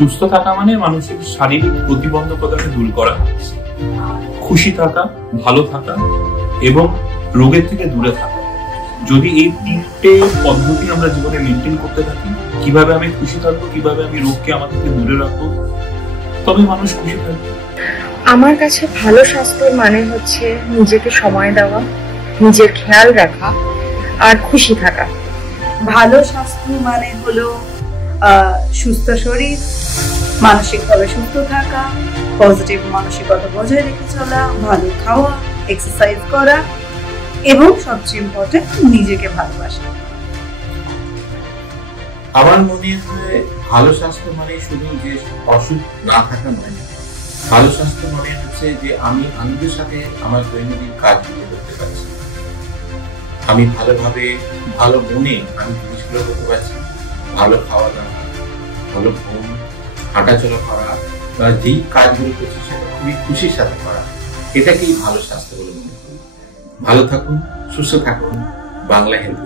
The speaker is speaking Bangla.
সুস্থ থাকা মানে মানুষের শারীরিক প্রতিবন্ধকতাকে দূর করা, খুশি থাকা, ভালো থাকা এবং রোগের থেকে দূরে থাকা। যদি এই তিনটে পদ্ধতি আমরা জীবনে মেনটেন করতে থাকি, কিভাবে আমি খুশি থাকবো, কিভাবে আমি রোগকে আমার থেকে দূরে রাখবো, তবে মানুষ খুশি থাকবে। আমার কাছে ভালো স্বাস্থ্য মানে হচ্ছে নিজেকে সময় দেওয়া, নিজের খেয়াল রাখা আর খুশি থাকা। ভালো স্বাস্থ্য মানে হলো সুস্থ শরীর, মানসিকভাবে সুস্থ থাকা, পজিটিভ মানসিকতা বজায় রেখে চলা, ভালো খাওয়া, এক্সারসাইজ করা এবং সবচেয়ে ইম্পর্টেন্ট নিজেকে ভালোবাসা। আমার মনে হয় ভালো স্বাস্থ্য মানে শুধু যে অসুখ না থাকা নয়, ভালো স্বাস্থ্য মানে হচ্ছে যে আমি আনন্দের সাথে আমার দৈনন্দিন কাজগুলো করতে পারছি, আমি ভালোভাবে ভালো মনে আমি জিনিসগুলো করতে পারছি, ভালো খাওয়া দাওয়া, ভালো ঘুম, হাঁটাচলা করা, যেই কাজগুলো করছি সেটা খুবই খুশির সাথে করা, এটাকেই ভালো স্বাস্থ্য বলে মনে করি। ভালো থাকুন, সুস্থ থাকুন, বাংলা হেলথ।